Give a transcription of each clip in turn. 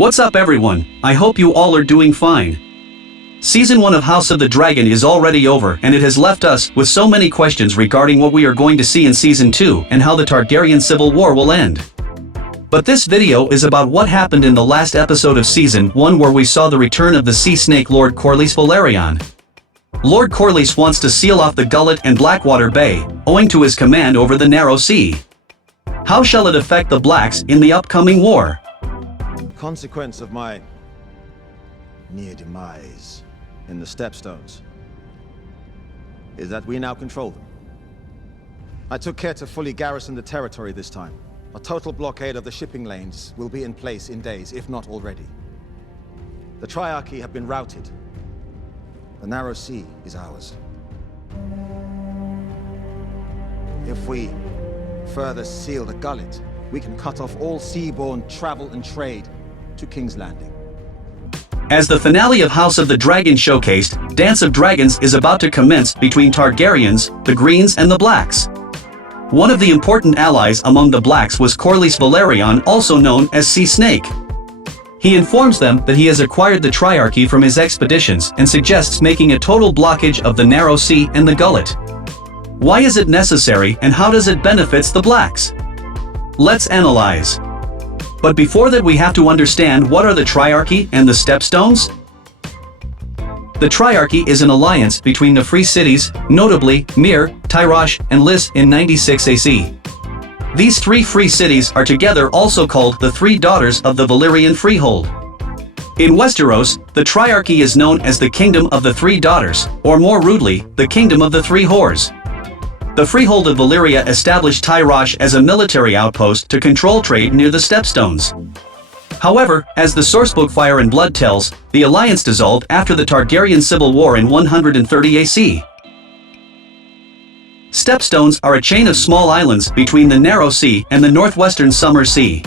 What's up everyone, I hope you all are doing fine. Season 1 of House of the Dragon is already over and it has left us with so many questions regarding what we are going to see in Season 2 and how the Targaryen Civil War will end. But this video is about what happened in the last episode of Season 1 where we saw the return of the Seasnake Lord Corlys Velaryon. Lord Corlys wants to seal off the Gullet and Blackwater Bay, owing to his command over the Narrow Sea. How shall it affect the Blacks in the upcoming war? Consequence of my near demise in the Stepstones is that we now control them. I took care to fully garrison the territory this time. A total blockade of the shipping lanes will be in place in days, if not already. The Triarchy have been routed. The Narrow Sea is ours. If we further seal the Gullet, we can cut off all seaborne travel and trade to King's Landing. As the finale of House of the Dragon showcased, Dance of Dragons is about to commence between Targaryens, the Greens and the Blacks. One of the important allies among the Blacks was Corlys Velaryon, also known as Seasnake. He informs them that he has acquired the Triarchy from his expeditions and suggests making a total blockage of the Narrow Sea and the Gullet. Why is it necessary and how does it benefits the Blacks? Let's analyze. But before that we have to understand what are the Triarchy and the Stepstones? The Triarchy is an alliance between the free cities, notably Myr, Targaryens, and Lys in 96 AC. These three free cities are together also called the Three Daughters of the Valyrian Freehold. In Westeros, the Triarchy is known as the Kingdom of the Three Daughters, or more rudely, the Kingdom of the Three Whores. The Freehold of Valyria established Targaryens as a military outpost to control trade near the Stepstones. However, as the sourcebook Fire and Blood tells, the alliance dissolved after the Targaryen Civil War in 130 AC. Stepstones are a chain of small islands between the Narrow Sea and the northwestern Summer Sea.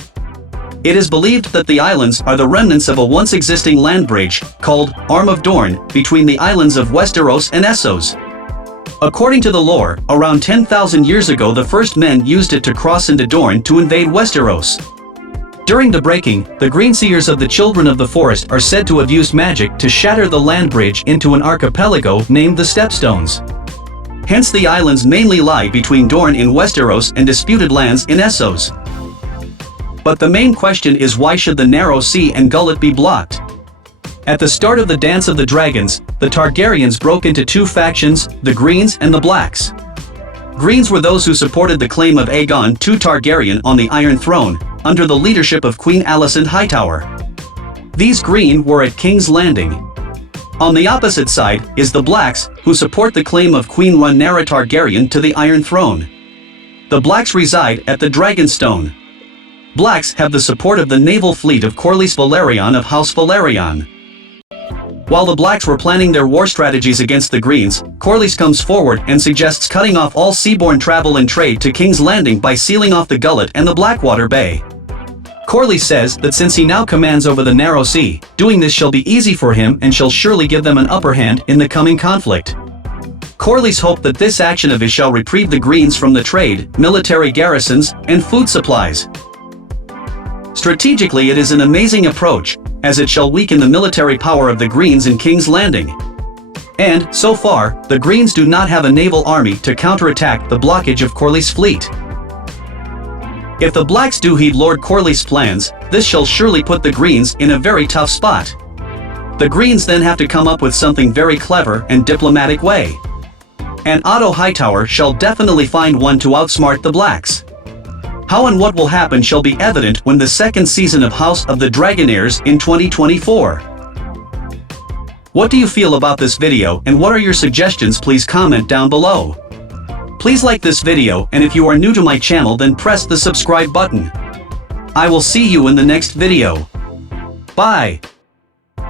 It is believed that the islands are the remnants of a once existing land bridge, called Arm of Dorne, between the islands of Westeros and Essos. According to the lore, around 10,000 years ago the first men used it to cross into Dorne to invade Westeros. During the breaking, the Greenseers of the Children of the Forest are said to have used magic to shatter the land bridge into an archipelago named the Stepstones. Hence the islands mainly lie between Dorne in Westeros and disputed lands in Essos. But the main question is why should the Narrow Sea and Gullet be blocked? At the start of the Dance of the Dragons, the Targaryens broke into two factions, the Greens and the Blacks. Greens were those who supported the claim of Aegon II Targaryen on the Iron Throne, under the leadership of Queen Alicent Hightower. These Green were at King's Landing. On the opposite side is the Blacks, who support the claim of Queen Rhaenyra Targaryen to the Iron Throne. The Blacks reside at the Dragonstone. Blacks have the support of the naval fleet of Corlys Velaryon of House Velaryon. While the Blacks were planning their war strategies against the Greens, Corlys comes forward and suggests cutting off all seaborne travel and trade to King's Landing by sealing off the Gullet and the Blackwater Bay. Corlys says that since he now commands over the Narrow Sea, doing this shall be easy for him and shall surely give them an upper hand in the coming conflict. Corlys hoped that this action of his shall reprieve the Greens from the trade, military garrisons, and food supplies. Strategically it is an amazing approach, as it shall weaken the military power of the Greens in King's Landing. And, so far, the Greens do not have a naval army to counterattack the blockage of Corlys' fleet. If the Blacks do heed Lord Corlys' plans, this shall surely put the Greens in a very tough spot. The Greens then have to come up with something very clever and diplomatic way. And Otto Hightower shall definitely find one to outsmart the Blacks. How and what will happen shall be evident when the second season of House of the Dragon airs in 2024. What do you feel about this video and what are your suggestions? Please comment down below. Please like this video and if you are new to my channel then press the subscribe button. I will see you in the next video. Bye.